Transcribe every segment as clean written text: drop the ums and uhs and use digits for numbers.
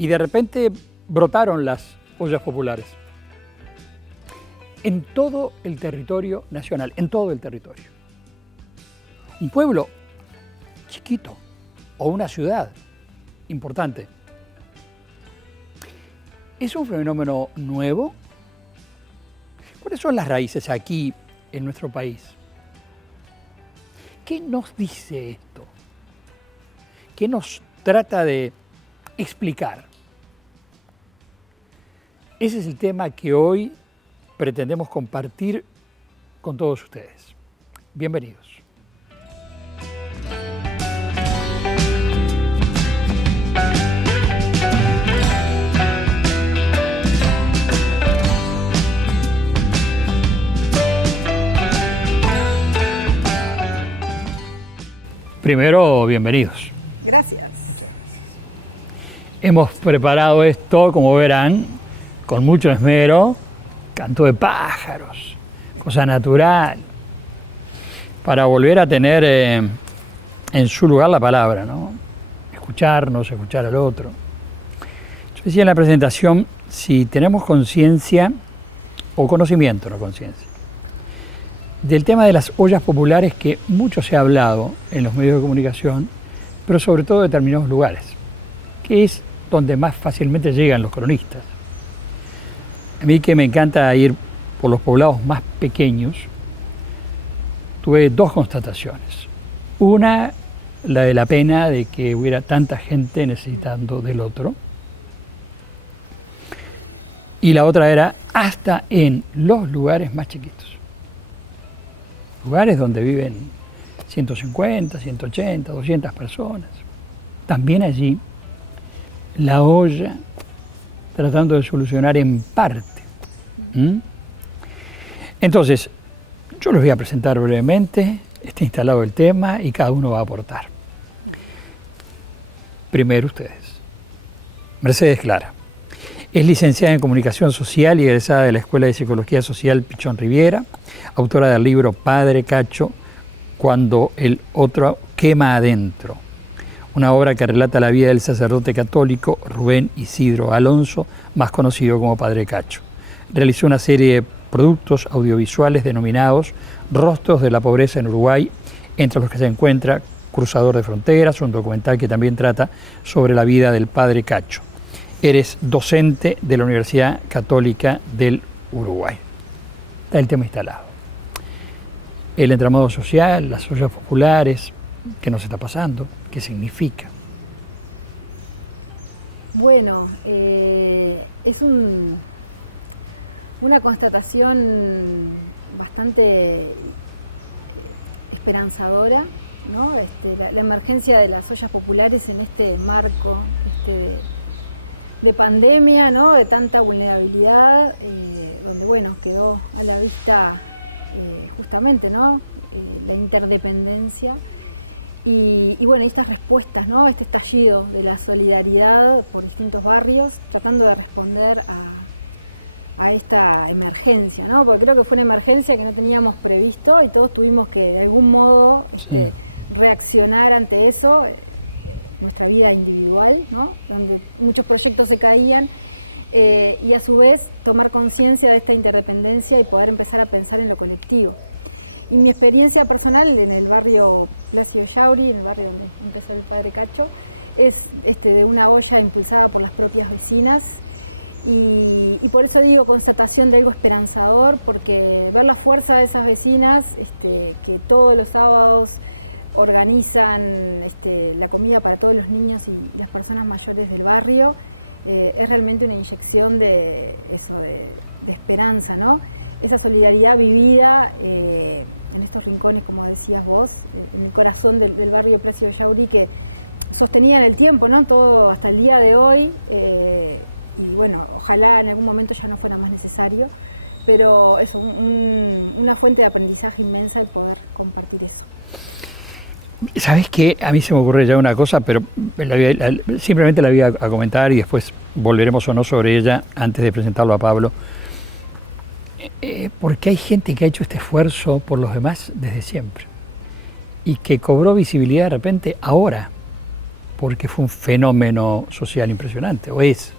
y de repente brotaron las ollas populares. En todo el territorio nacional, en todo el territorio. Un pueblo chiquito o una ciudad importante. ¿Es un fenómeno nuevo? ¿Cuáles son las raíces aquí en nuestro país? ¿Qué nos dice esto? ¿Qué nos trata de explicar? Ese es el tema que hoy pretendemos compartir con todos ustedes. Bienvenidos. Primero, bienvenidos. Gracias. Hemos preparado esto, como verán, con mucho esmero, canto de pájaros, cosa natural, para volver a tener en su lugar la palabra, ¿no? Escucharnos, escuchar al otro. Yo decía en la presentación, si tenemos conciencia, o conocimiento, no conciencia, del tema de las ollas populares que mucho se ha hablado en los medios de comunicación, pero sobre todo de determinados lugares, que es donde más fácilmente llegan los cronistas. A mí, que me encanta ir por los poblados más pequeños, tuve dos constataciones. Una, la de la pena de que hubiera tanta gente necesitando del otro. Y la otra era hasta en los lugares más chiquitos. Lugares donde viven 150, 180, 200 personas. También allí la olla tratando de solucionar en parte. Entonces, yo les voy a presentar brevemente, está instalado el tema y cada uno va a aportar. Primero ustedes. Mercedes Clara. Es licenciada en Comunicación Social y egresada de la Escuela de Psicología Social Pichón Riviera, autora del libro Padre Cacho, Cuando el otro quema adentro, una obra que relata la vida del sacerdote católico Rubén Isidro Alonso, más conocido como Padre Cacho. Realizó una serie de productos audiovisuales denominados Rostros de la Pobreza en Uruguay, entre los que se encuentra Cruzador de Fronteras, un documental que también trata sobre la vida del Padre Cacho. Eres docente de la Universidad Católica del Uruguay. Está el tema instalado. El entramado social, las ollas populares, ¿qué nos está pasando? ¿Qué significa? Bueno, es una constatación bastante esperanzadora, ¿no? La emergencia de las ollas populares en este marco de pandemia, ¿no? De tanta vulnerabilidad, donde bueno, quedó a la vista justamente, ¿no? La interdependencia y bueno, estas respuestas, ¿no? Este estallido de la solidaridad por distintos barrios, tratando de responder a esta emergencia, ¿no? Porque creo que fue una emergencia que no teníamos previsto y todos tuvimos que de algún modo reaccionar ante eso, nuestra vida individual, ¿no? Donde muchos proyectos se caían y a su vez tomar conciencia de esta interdependencia y poder empezar a pensar en lo colectivo. Y mi experiencia personal en el barrio Plácido Yauri, en el barrio donde empezó el Padre Cacho, es de una olla impulsada por las propias vecinas y por eso digo constatación de algo esperanzador, porque ver la fuerza de esas vecinas que todos los sábados organizan la comida para todos los niños y las personas mayores del barrio, es realmente una inyección de esperanza, ¿no? Esa solidaridad vivida en estos rincones, como decías vos, en el corazón del barrio Plácido Yauri, que sostenía en el tiempo, ¿no? Todo hasta el día de hoy, y bueno, ojalá en algún momento ya no fuera más necesario, pero eso, una fuente de aprendizaje inmensa y poder compartir eso. ¿Sabés qué? A mí se me ocurre ya una cosa, pero simplemente la voy a comentar y después volveremos o no sobre ella antes de presentarlo a Pablo. Porque hay gente que ha hecho este esfuerzo por los demás desde siempre y que cobró visibilidad de repente ahora, porque fue un fenómeno social impresionante, o es.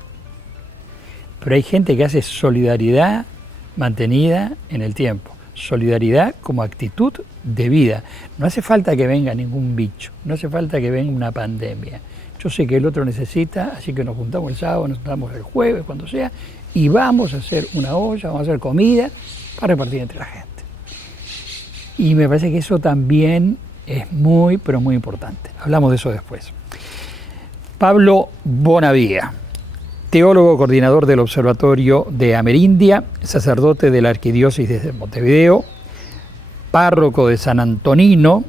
Pero hay gente que hace solidaridad mantenida en el tiempo, solidaridad como actitud de vida. No hace falta que venga ningún bicho, no hace falta que venga una pandemia. Yo sé que el otro necesita, así que nos juntamos el sábado, nos juntamos el jueves, cuando sea, y vamos a hacer una olla, vamos a hacer comida para repartir entre la gente. Y me parece que eso también es muy, pero muy importante. Hablamos de eso después. Pablo Bonavía, teólogo coordinador del Observatorio de Amerindia, sacerdote de la Arquidiócesis de Montevideo, párroco de San Antonino,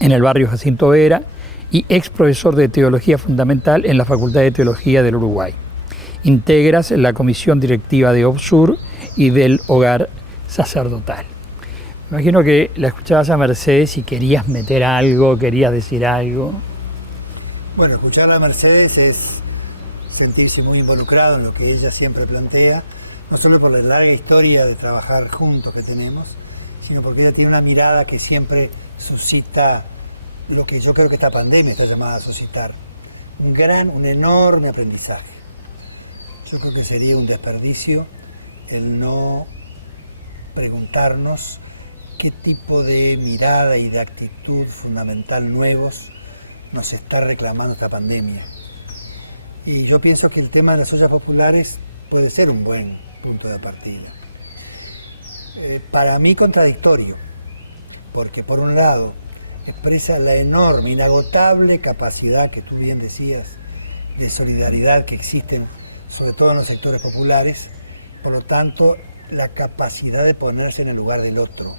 en el barrio Jacinto Vera, y ex profesor de Teología Fundamental en la Facultad de Teología del Uruguay. Integras la comisión directiva de OBSUR y del Hogar Sacerdotal. Me imagino que la escuchabas a Mercedes y querías meter algo, querías decir algo. Bueno, escuchar a Mercedes es sentirse muy involucrado en lo que ella siempre plantea, no solo por la larga historia de trabajar juntos que tenemos, sino porque ella tiene una mirada que siempre suscita lo que yo creo que esta pandemia está llamada a suscitar, un enorme aprendizaje. Yo creo que sería un desperdicio el no preguntarnos qué tipo de mirada y de actitud fundamental nuevos nos está reclamando esta pandemia. Y yo pienso que el tema de las ollas populares puede ser un buen punto de partida. Para mí contradictorio, porque por un lado expresa la enorme, inagotable capacidad que tú bien decías de solidaridad que existen, sobre todo en los sectores populares, por lo tanto la capacidad de ponerse en el lugar del otro.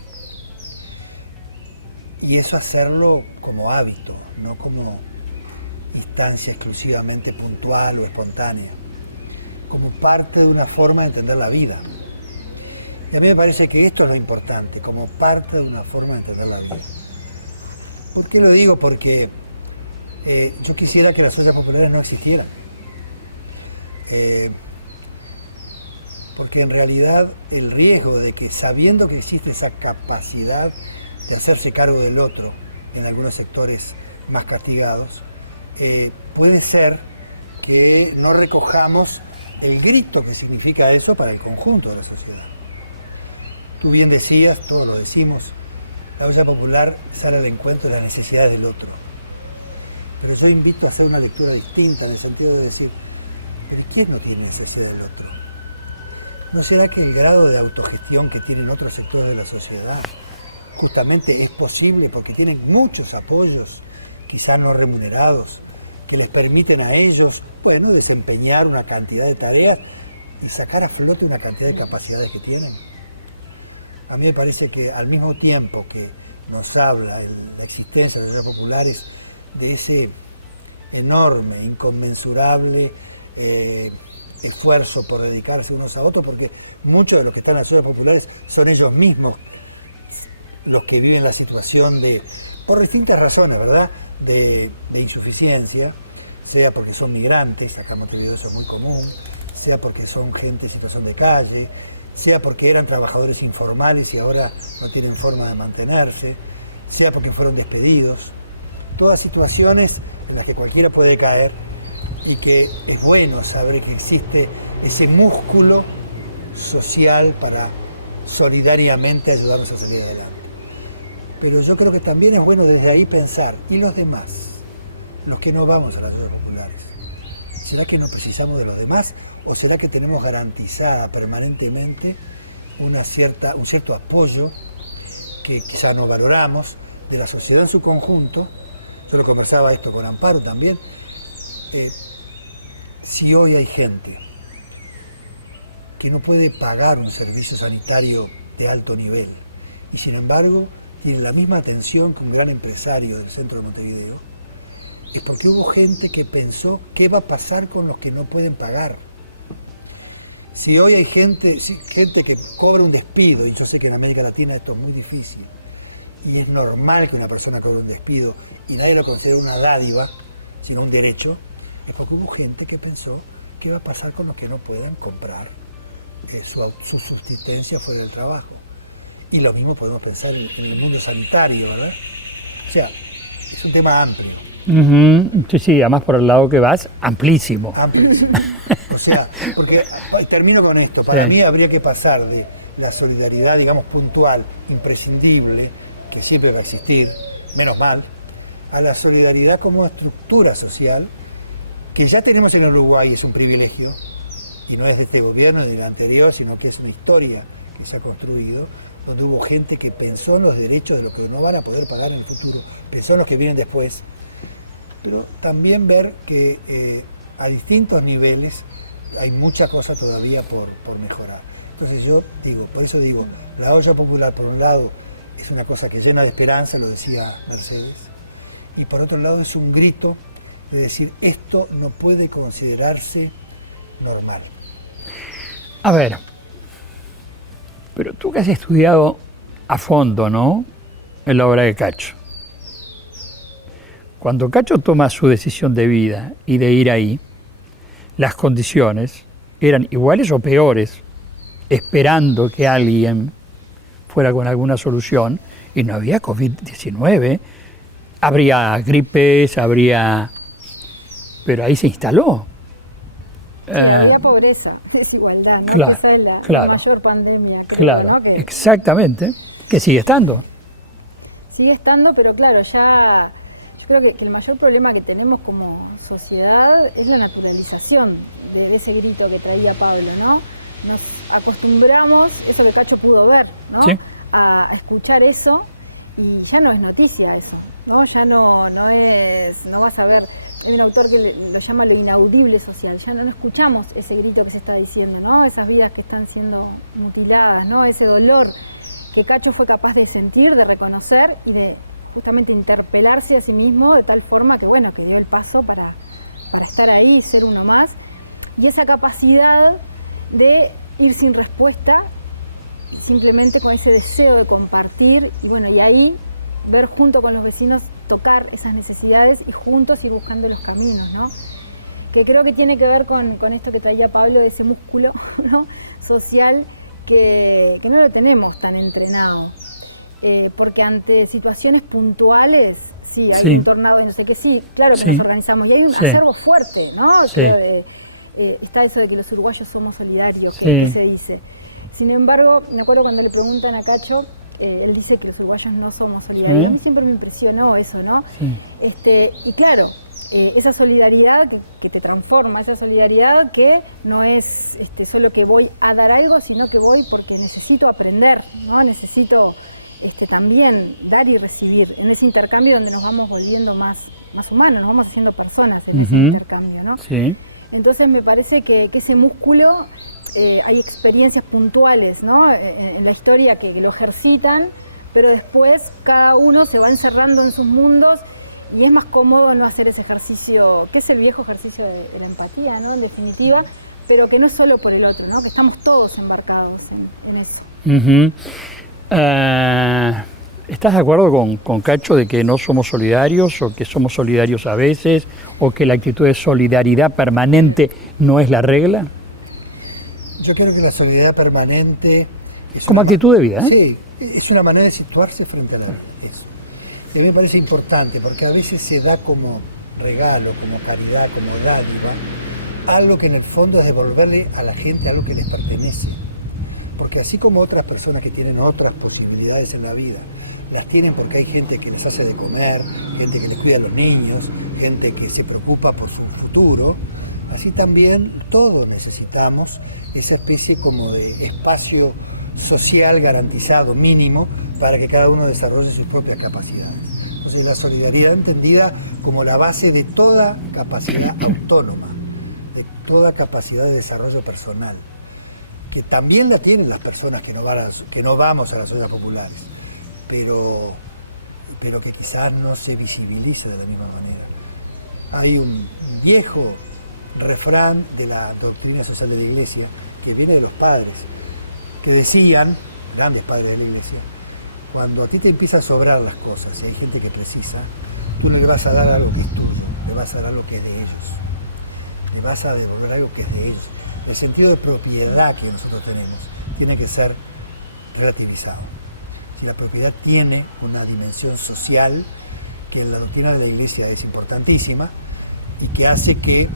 Y eso hacerlo como hábito, no como instancia exclusivamente puntual o espontánea, como parte de una forma de entender la vida. Y a mí me parece que esto es lo importante, como parte de una forma de entender la vida. ¿Por qué lo digo? Porque yo quisiera que las ollas populares no existieran. Porque en realidad el riesgo de que, sabiendo que existe esa capacidad de hacerse cargo del otro en algunos sectores más castigados, puede ser que no recojamos el grito que significa eso para el conjunto de la sociedad. Tú bien decías, todos lo decimos, la olla popular sale al encuentro de las necesidades del otro. Pero yo invito a hacer una lectura distinta en el sentido de decir, ¿pero quién no tiene necesidad del otro? ¿No será que el grado de autogestión que tienen otros sectores de la sociedad justamente es posible porque tienen muchos apoyos, quizás no remunerados, que les permiten a ellos, bueno, desempeñar una cantidad de tareas y sacar a flote una cantidad de capacidades que tienen? A mí me parece que al mismo tiempo que nos habla la existencia de las ollas populares, de ese enorme, inconmensurable esfuerzo por dedicarse unos a otros, porque muchos de los que están en las ollas populares son ellos mismos los que viven la situación de, por distintas razones, ¿verdad?, de insuficiencia, sea porque son migrantes, acá en Montevideo eso es muy común, sea porque son gente en situación de calle, sea porque eran trabajadores informales y ahora no tienen forma de mantenerse, sea porque fueron despedidos. Todas situaciones en las que cualquiera puede caer y que es bueno saber que existe ese músculo social para solidariamente ayudarnos a salir adelante. Pero yo creo que también es bueno desde ahí pensar, ¿y los demás? Los que no vamos a las ollas populares. ¿Será que no precisamos de los demás? ¿O será que tenemos garantizada permanentemente un cierto apoyo que quizá no valoramos de la sociedad en su conjunto? Yo lo conversaba esto con Amparo también. Si hoy hay gente que no puede pagar un servicio sanitario de alto nivel y sin embargo tiene la misma atención que un gran empresario del centro de Montevideo, es porque hubo gente que pensó qué va a pasar con los que no pueden pagar. Si hoy hay gente que cobra un despido, y yo sé que en América Latina esto es muy difícil, y es normal que una persona cobre un despido y nadie lo considera una dádiva, sino un derecho, es porque hubo gente que pensó qué va a pasar con los que no pueden comprar su subsistencia fuera del trabajo. Y lo mismo podemos pensar en el mundo sanitario, ¿verdad? O sea, es un tema amplio. Ujú. Sí, sí, además por el lado que vas, amplísimo. Amplísimo. O sea, porque termino con esto. Para Sí. mí habría que pasar de la solidaridad, digamos, puntual, imprescindible, que siempre va a existir, menos mal, a la solidaridad como estructura social, que ya tenemos en Uruguay, es un privilegio, y no es de este gobierno ni del anterior, sino que es una historia que se ha construido, donde hubo gente que pensó en los derechos de los que no van a poder pagar en el futuro, pensó en los que vienen después, pero también ver que a distintos niveles hay mucha cosa todavía por mejorar. Entonces yo digo, por eso digo, la olla popular por un lado es una cosa que llena de esperanza, lo decía Mercedes, y por otro lado es un grito de decir, esto no puede considerarse normal. A ver, pero tú que has estudiado a fondo, ¿no? En la obra de Cacho. Cuando Cacho toma su decisión de vida y de ir ahí, las condiciones eran iguales o peores, esperando que alguien fuera con alguna solución, y no había COVID-19, habría gripes, pero ahí se instaló. Sí, había pobreza, desigualdad, ¿no? Claro, Esa es la claro. mayor pandemia, creo, Claro, ¿no? Que exactamente, que sigue estando. sigue estando, pero claro, ya yo creo que el mayor problema que tenemos como sociedad es la naturalización de ese grito que traía Pablo, ¿no? Nos acostumbramos, eso que Cacho pudo ver, ¿no? Sí. A escuchar eso y ya no es noticia eso, ¿no? Ya no vas a ver, hay un autor que lo llama lo inaudible social, ya no escuchamos ese grito que se está diciendo, ¿no? Esas vidas que están siendo mutiladas, ¿no? Ese dolor que Cacho fue capaz de sentir, de reconocer y de justamente interpelarse a sí mismo de tal forma que, bueno, que dio el paso para estar ahí y ser uno más. Y esa capacidad de ir sin respuesta, simplemente con ese deseo de compartir y, bueno, y ahí ver junto con los vecinos, tocar esas necesidades y juntos ir buscando los caminos, ¿no? Que creo que tiene que ver con esto que traía Pablo de ese músculo, ¿no? Social que no lo tenemos tan entrenado, porque ante situaciones puntuales, sí, hay un tornado y no sé qué, sí, claro que nos organizamos y hay un acervo fuerte, ¿no? Sí. Está eso de que los uruguayos somos solidarios, que se dice. Sin embargo, me acuerdo cuando le preguntan a Cacho, él dice que los uruguayos no somos solidarios. A mí siempre me impresionó eso, ¿no? Sí. Y claro, esa solidaridad que te transforma, esa solidaridad que no es solo que voy a dar algo, sino que voy porque necesito aprender, ¿no? Necesito también dar y recibir en ese intercambio donde nos vamos volviendo más humanos, nos vamos haciendo personas en ese intercambio, ¿no? Sí. Entonces me parece que ese músculo, hay experiencias puntuales, ¿no? En la historia que lo ejercitan, pero después cada uno se va encerrando en sus mundos y es más cómodo no hacer ese ejercicio, que es el viejo ejercicio de la empatía, ¿no? En definitiva, pero que no es solo por el otro, ¿no? Que estamos todos embarcados en eso. ¿Estás de acuerdo con Cacho de que no somos solidarios o que somos solidarios a veces o que la actitud de solidaridad permanente no es la regla? Yo creo que la solidaridad permanente... Como actitud de vida, ¿eh? Sí, es una manera de situarse frente a la eso. Y a mí me parece importante porque a veces se da como regalo, como caridad, como dádiva, algo que en el fondo es devolverle a la gente algo que les pertenece. Porque así como otras personas que tienen otras posibilidades en la vida, las tienen porque hay gente que les hace de comer, gente que les cuida a los niños, gente que se preocupa por su futuro, así también todos necesitamos esa especie como de espacio social garantizado mínimo para que cada uno desarrolle sus propias capacidades. Entonces la solidaridad entendida como la base de toda capacidad autónoma, de toda capacidad de desarrollo personal, que también la tienen las personas que no vamos a las ollas populares, pero que quizás no se visibilice de la misma manera. Hay un viejo refrán de la doctrina social de la Iglesia que viene de los padres, que decían, grandes padres de la Iglesia, cuando a ti te empieza a sobrar las cosas y hay gente que precisa, tú no le vas a dar algo que es tuyo, le vas a dar algo que es de ellos, le vas a devolver algo que es de ellos. El sentido de propiedad que nosotros tenemos tiene que ser relativizado. Si la propiedad tiene una dimensión social que en la doctrina de la Iglesia es importantísima y que hace que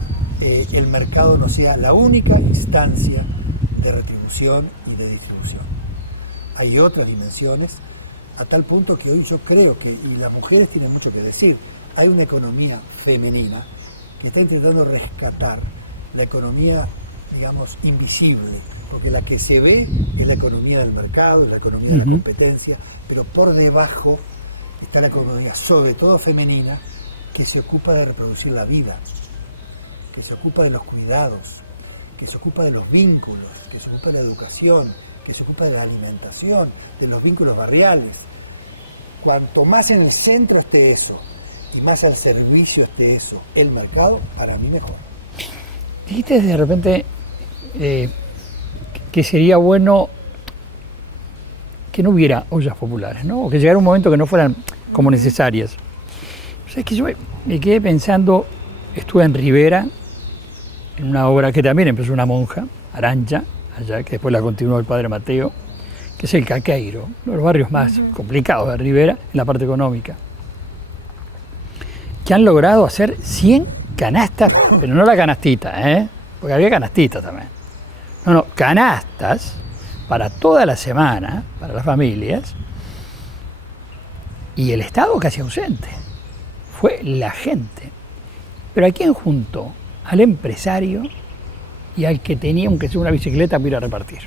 el mercado no sea la única instancia de retribución y de distribución. Hay otras dimensiones, a tal punto que hoy yo creo que, y las mujeres tienen mucho que decir, hay una economía femenina que está intentando rescatar la economía, digamos, invisible, porque la que se ve es la economía del mercado, la economía de la competencia, pero por debajo está la economía, sobre todo femenina, que se ocupa de reproducir la vida, que se ocupa de los cuidados, que se ocupa de los vínculos, que se ocupa de la educación, que se ocupa de la alimentación, de los vínculos barriales. Cuanto más en el centro esté eso, y más al servicio esté eso, el mercado, para mí mejor. Dijiste de repente que sería bueno que no hubiera ollas populares, ¿no? O que llegara un momento que no fueran como necesarias. O sea, es que yo me quedé pensando, estuve en Rivera, en una obra que también empezó una monja, Arancha, allá, que después la continuó el padre Mateo, que es el Caqueiro, uno de los barrios más complicados de Rivera en la parte económica, que han logrado hacer 100 canastas, pero no la canastita, porque había canastistas también. No, canastas para toda la semana, para las familias, y el Estado casi ausente. Fue la gente. Pero ¿a quién juntó? Al empresario y al que tenía, aunque sea una bicicleta, para ir a repartir.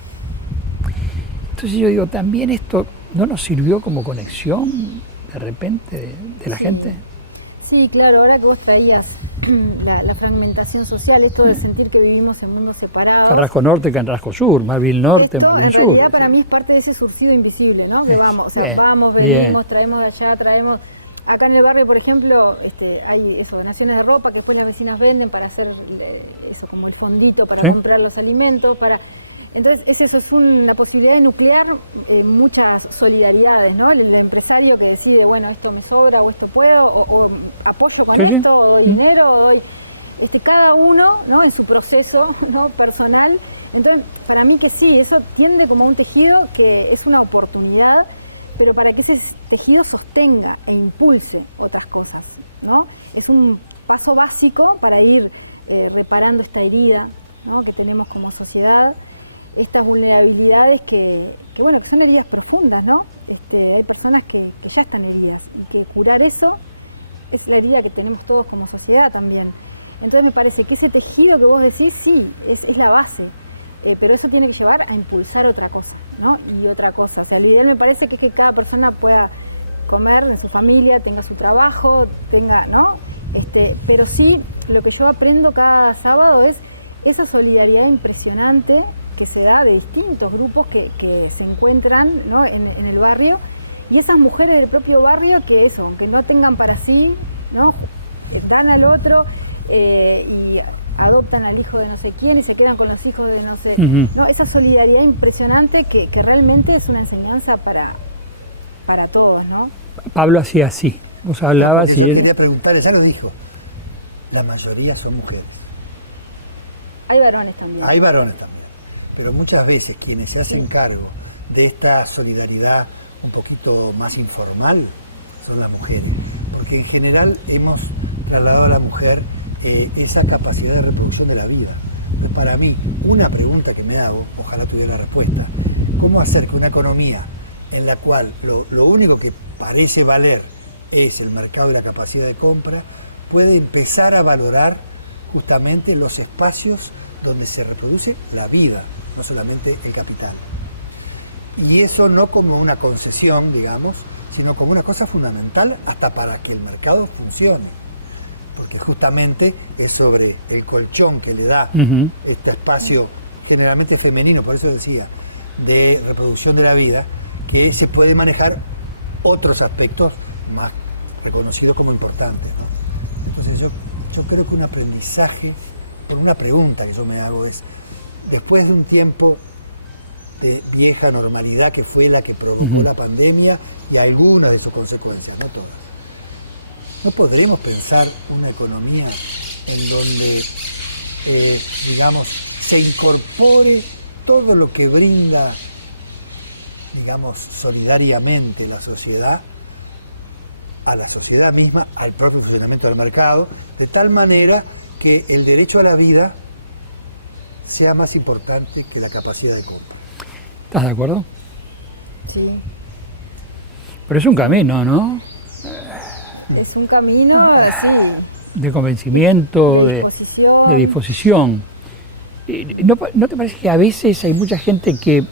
Entonces yo digo, también esto no nos sirvió como conexión de repente de la gente. Sí, claro, ahora que vos traías la fragmentación social, esto de sentir que vivimos en mundos separados. Carrasco Norte, Carrasco Sur, Malvin Norte, Malvin Sur. En realidad para mí es parte de ese surcido invisible, ¿no? Que vamos, o sea, vamos, venimos, traemos de allá, traemos. Acá en el barrio, por ejemplo, hay donaciones de ropa que después las vecinas venden para hacer eso, como el fondito para comprar los alimentos, Entonces es una posibilidad de nuclear muchas solidaridades, ¿no? El empresario que decide, bueno, esto me sobra o esto puedo, o apoyo con esto, o doy dinero, o doy... cada uno, ¿no? En su proceso, ¿no? Personal. Entonces, para mí que sí, eso tiende como a un tejido que es una oportunidad, pero para que ese tejido sostenga e impulse otras cosas, ¿no? Es un paso básico para ir reparando esta herida, ¿no? Que tenemos como sociedad, estas vulnerabilidades que son heridas profundas, ¿no? Hay personas que ya están heridas y que curar eso es la herida que tenemos todos como sociedad también. Entonces me parece que ese tejido que vos decís, sí, es la base. Pero eso tiene que llevar a impulsar otra cosa, ¿no? Y otra cosa. O sea, lo ideal me parece que es que cada persona pueda comer en su familia, tenga su trabajo, tenga, ¿no? Pero sí, lo que yo aprendo cada sábado es esa solidaridad impresionante que se da de distintos grupos que se encuentran, ¿no? en el barrio, y esas mujeres del propio barrio que eso, aunque no tengan para sí, ¿no? Dan al otro y adoptan al hijo de no sé quién y se quedan con los hijos de no sé... ¿no? Esa solidaridad impresionante que realmente es una enseñanza para todos, ¿no? Pablo hacía así. Vos hablabas y yo quería preguntarle, ya lo dijo, la mayoría son mujeres. Hay varones también. Hay varones también. Pero muchas veces quienes se hacen cargo de esta solidaridad un poquito más informal son las mujeres. Porque en general hemos trasladado a la mujer esa capacidad de reproducción de la vida. Entonces, para mí, una pregunta que me hago, ojalá tuviera respuesta, ¿cómo hacer que una economía en la cual lo único que parece valer es el mercado y la capacidad de compra, puede empezar a valorar justamente los espacios donde se reproduce la vida, no solamente el capital? Y eso no como una concesión, digamos, sino como una cosa fundamental hasta para que el mercado funcione. Porque justamente es sobre el colchón que le da este espacio generalmente femenino, por eso decía, de reproducción de la vida, que se puede manejar otros aspectos más reconocidos como importantes, ¿no? Entonces yo creo que un aprendizaje, por una pregunta que yo me hago es, después de un tiempo de vieja normalidad que fue la que provocó la pandemia y algunas de sus consecuencias, no todas, ¿no podremos pensar una economía en donde, digamos, se incorpore todo lo que brinda, digamos, solidariamente la sociedad a la sociedad misma, al propio funcionamiento del mercado, de tal manera que el derecho a la vida sea más importante que la capacidad de compra. ¿Estás de acuerdo? Sí. Pero es un camino, ¿no? Es un camino así. De convencimiento, Disposición. de disposición. ¿No te parece que a veces hay mucha gente que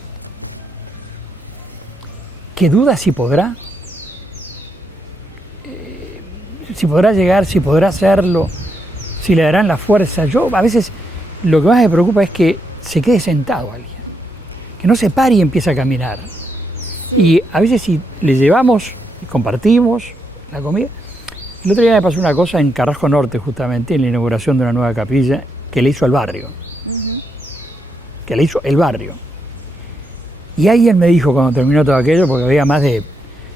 duda si podrá? Si podrá llegar, si podrá hacerlo, si le darán la fuerza. Yo a veces lo que más me preocupa es que se quede sentado alguien, que no se pare y empiece a caminar. Y a veces si le llevamos y compartimos la comida. El otro día me pasó una cosa en Carrasco Norte, justamente, en la inauguración de una nueva capilla que le hizo al barrio. Que le hizo el barrio. Y alguien me dijo cuando terminó todo aquello, porque había más de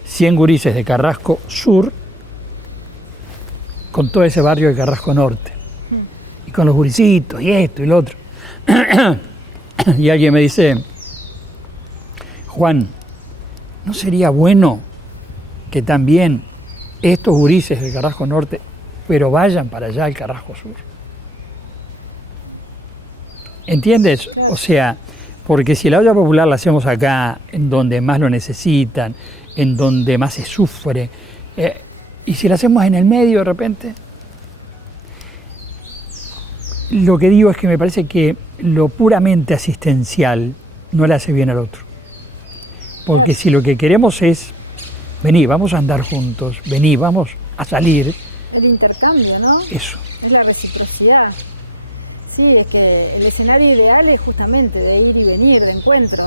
100 gurises de Carrasco Sur, con todo ese barrio de Carrasco Norte. Y con los gurisitos, y esto y lo otro. Y alguien me dice, Juan, ¿no sería bueno que también estos gurises del Carrasco Norte, pero vayan para allá al Carrasco Sur? ¿Entiendes? Claro. O sea, porque si la olla popular la hacemos acá, en donde más lo necesitan, en donde más se sufre, y si la hacemos en el medio de repente, lo que digo es que me parece que lo puramente asistencial no le hace bien al otro. Porque si lo que queremos es, vení, vamos a andar juntos, vení, vamos a salir. El intercambio, ¿no? Eso. Es la reciprocidad. Sí, es que el escenario ideal es justamente de ir y venir, de encuentro,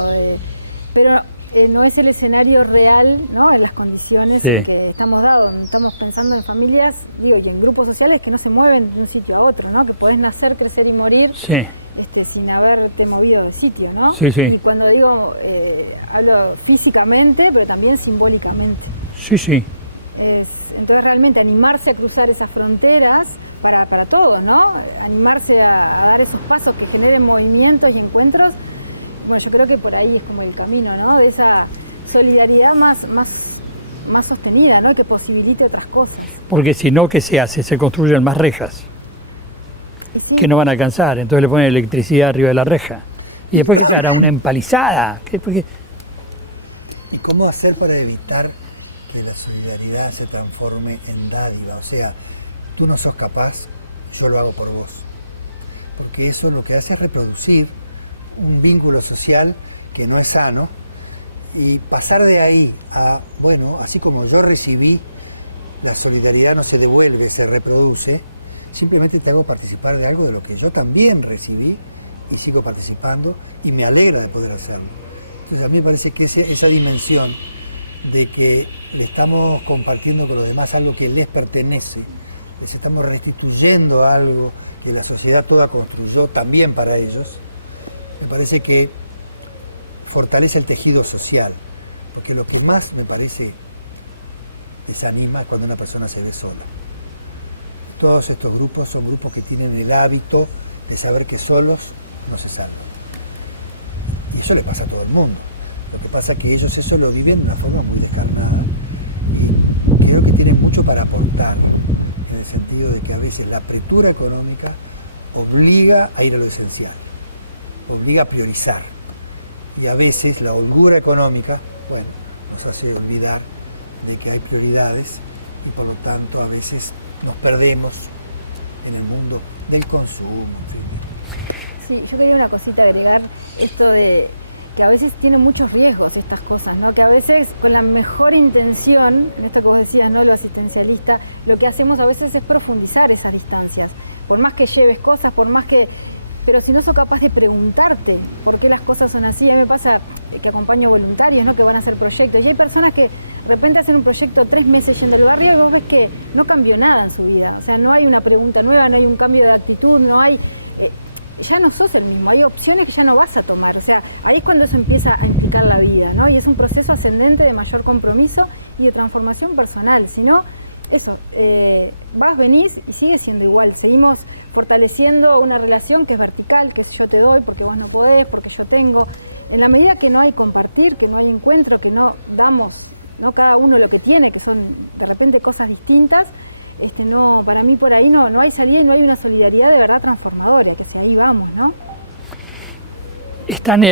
pero no es el escenario real, ¿no? En las condiciones en que estamos dados. Estamos pensando en familias, digo, y en grupos sociales que no se mueven de un sitio a otro, ¿no? Que podés nacer, crecer y morir sin haberte movido de sitio, ¿no? Sí, sí. Y cuando digo, hablo físicamente, pero también simbólicamente. Sí, sí. Entonces realmente animarse a cruzar esas fronteras para todo, ¿no? Animarse a dar esos pasos que generen movimientos y encuentros. Bueno, yo creo que por ahí es como el camino, ¿no? De esa solidaridad más sostenida, ¿no? Que posibilite otras cosas. Porque si no, ¿qué se hace? Se construyen más rejas Sí. que no van a alcanzar. Entonces le ponen electricidad arriba de la reja. Y después que se hará una empalizada. ¿Y cómo hacer para evitar que la solidaridad se transforme en dádiva? O sea, tú no sos capaz, yo lo hago por vos. Porque eso lo que hace es reproducir un vínculo social que no es sano y pasar de ahí a, bueno, así como yo recibí, la solidaridad no se devuelve, se reproduce, simplemente te hago participar de algo de lo que yo también recibí y sigo participando y me alegra de poder hacerlo. Entonces a mí me parece que esa dimensión de que le estamos compartiendo con los demás algo que les pertenece, les estamos restituyendo algo que la sociedad toda construyó también para ellos, me parece que fortalece el tejido social, porque lo que más me parece desanima es cuando una persona se ve sola. Todos estos grupos son grupos que tienen el hábito de saber que solos no se salvan. Y eso le pasa a todo el mundo. Lo que pasa es que ellos eso lo viven de una forma muy descarnada y creo que tienen mucho para aportar, en el sentido de que a veces la apertura económica obliga a ir a lo esencial, obliga a priorizar. Y a veces la holgura económica, bueno, nos hace olvidar de que hay prioridades y por lo tanto a veces nos perdemos en el mundo del consumo. Sí, yo quería una cosita agregar, esto de que a veces tiene muchos riesgos estas cosas, ¿no? Que a veces con la mejor intención, en esto que vos decías, ¿no? Lo asistencialista, lo que hacemos a veces es profundizar esas distancias. Por más que lleves cosas, por más que... Pero si no sos capaz de preguntarte por qué las cosas son así, a mí me pasa que acompaño voluntarios, ¿no? Que van a hacer proyectos, y hay personas que de repente hacen un proyecto 3 meses yendo al barrio y vos ves que no cambió nada en su vida, o sea, no hay una pregunta nueva, no hay un cambio de actitud, no hay... ya no sos el mismo, hay opciones que ya no vas a tomar, o sea, ahí es cuando eso empieza a implicar la vida, ¿no? Y es un proceso ascendente de mayor compromiso y de transformación personal, si no, eso, vas, venís y sigue siendo igual, seguimos fortaleciendo una relación que es vertical, que es yo te doy porque vos no podés, porque yo tengo. En la medida que no hay compartir, que no hay encuentro, que no damos ¿no? Cada uno lo que tiene, que son de repente cosas distintas. No, para mí por ahí no hay salida y no hay una solidaridad de verdad transformadora, que si ahí vamos, ¿no? Es tan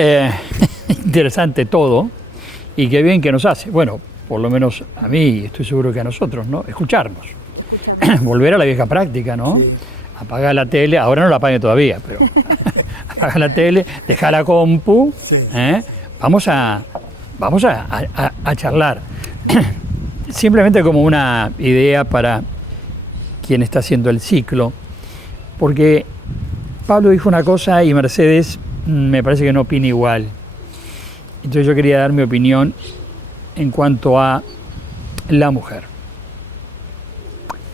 interesante todo, y qué bien que nos hace, bueno, por lo menos a mí, estoy seguro que a nosotros, ¿no? Escucharnos. Volver a la vieja práctica, ¿no? Sí. Apagar la tele, ahora no la apague todavía, pero apagar la tele, dejar la compu, sí. Vamos a charlar. Simplemente como una idea para quien está haciendo el ciclo, porque Pablo dijo una cosa y Mercedes me parece que no opina igual. Entonces yo quería dar mi opinión en cuanto a la mujer.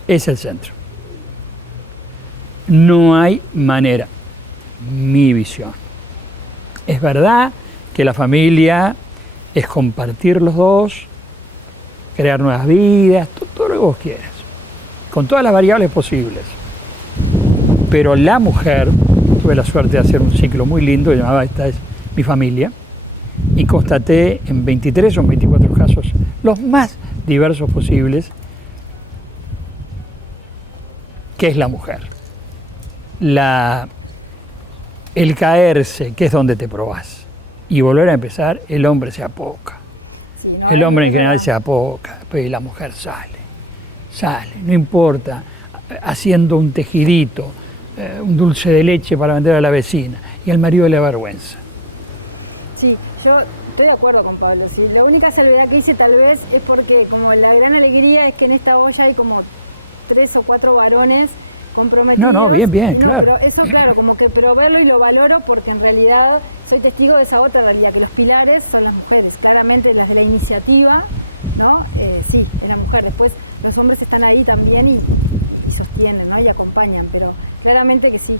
Es el centro. No hay manera, mi visión. Es verdad que la familia es compartir los dos, crear nuevas vidas, todo lo que vos quieras, con todas las variables posibles. Pero la mujer, tuve la suerte de hacer un ciclo muy lindo que llamaba Esta es mi familia, y constaté en 23 o 24 casos, los más diversos posibles, que es la mujer. El caerse, que es donde te probás, y volver a empezar, el hombre se apoca. Sí, no, el hombre en general se apoca, pero la mujer sale, no importa, haciendo un tejidito, un dulce de leche para vender a la vecina, y al marido le da vergüenza. Sí, yo estoy de acuerdo con Pablo, sí. La única salvedad que hice tal vez es porque como la gran alegría es que en esta olla hay como 3 o 4 varones comprometidos. No, bien, claro. Pero eso, claro, como que, pero verlo y lo valoro porque en realidad soy testigo de esa otra realidad, que los pilares son las mujeres, claramente las de la iniciativa, ¿no? Sí, es la mujer. Después los hombres están ahí también y sostienen, ¿no? Y acompañan, pero claramente que sí,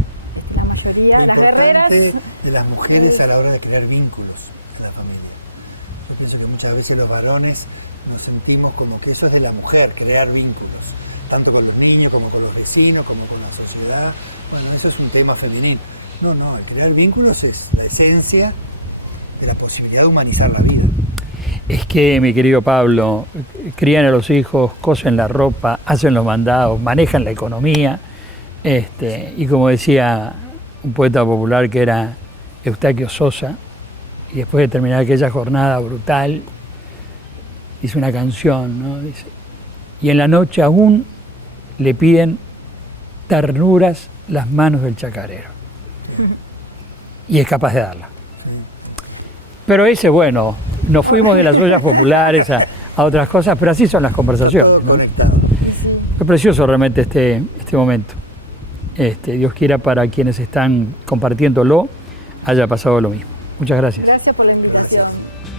la mayoría, las guerreras. De las mujeres a la hora de crear vínculos en la familia. Yo pienso que muchas veces los varones nos sentimos como que eso es de la mujer, crear vínculos, tanto con los niños, como con los vecinos, como con la sociedad. Bueno, eso es un tema femenino. No, el crear vínculos es la esencia de la posibilidad de humanizar la vida. Es que, mi querido Pablo, crían a los hijos, cosen la ropa, hacen los mandados, manejan la economía, y como decía un poeta popular que era Eustaquio Sosa, y después de terminar aquella jornada brutal, hizo una canción, ¿no? Dice, y en la noche aún le piden ternuras las manos del chacarero. Y es capaz de darla. Pero ese, bueno, nos fuimos de las ollas populares a otras cosas, pero así son las conversaciones, ¿no? Es precioso realmente este momento. Dios quiera para quienes están compartiéndolo haya pasado lo mismo. Muchas gracias. Gracias por la invitación. Gracias.